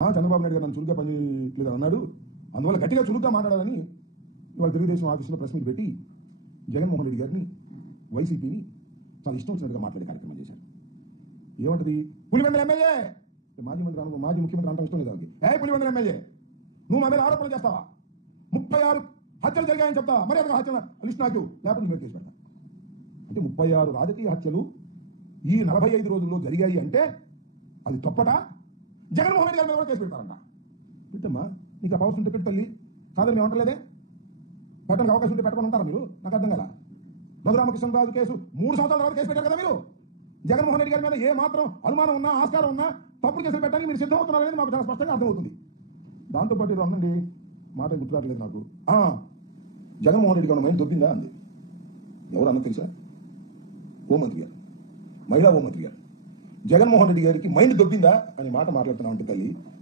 చంద్రబాబు నాయుడు గారు నన్ను చురుగ్గా పనిచేయట్లేదు అన్నాడు. అందువల్ల గట్టిగా చురుగ్గా మాట్లాడాలని ఇవాళ తెలుగుదేశం ఆఫీసులో ప్రెస్ మీట్ పెట్టి జగన్మోహన్ రెడ్డి గారిని, వైసీపీని చాలా ఇష్టం వచ్చినట్టుగా మాట్లాడే కార్యక్రమం చేశారు. ఏమంటది? పులివెందుల ఎమ్మెల్యే, మాజీ ముఖ్యమంత్రి అంటాం ఇష్టం లేదు వాళ్ళకి. పులివెందుల ఎమ్మెల్యే, నువ్వు మా మీద ఆరోపణలు చేస్తావా? 36 హత్యలు జరిగాయని చెప్తావా? మరి అదొక హత్యల లిస్ట్ నాకు, లేకపోతే నీ మీద కేసు పెడతా. అంటే 36 రాజకీయ హత్యలు ఈ 45 రోజుల్లో జరిగాయి అంటే అది తప్పట. జగన్మోహన్ రెడ్డి గారి మీద కూడా కేసు పెడతారంట. పెట్టమ్మా, నీకు ఆ పవర్స్ ఉంటే పెట్టు తల్లి, కాదని మేము అంటలేదే. పెట్టడానికి అవకాశం ఉంటే పెట్టమని ఉంటారా మీరు? నాకు అర్థం కదా. రఘురామకృష్ణరాజు కేసు 3 సంవత్సరాల తర్వాత కేసు పెట్టారు కదా మీరు. జగన్మోహన్ రెడ్డి గారి మీద ఏ మాత్రం అనుమానం ఉన్నా, ఆస్కారం ఉన్నా తప్పుడు కేసులు పెట్టడానికి మీరు సిద్ధమవుతున్నారు అనేది మాకు చాలా స్పష్టంగా అర్థమవుతుంది. దాంతోపాటు ఇది అనండి, మాట గుర్తురాట్లేదు నాకు. జగన్మోహన్ రెడ్డి గారు మైండ్ దొబ్బిందా అంది. ఎవరు అన్న తెలుసా? హోంమంత్రి గారు, మహిళా హోంమంత్రి గారు. జగన్మోహన్ రెడ్డి గారికి మైండ్ దొబ్బిందా అనే మాట మాట్లాడుతున్నామంటే తల్లి,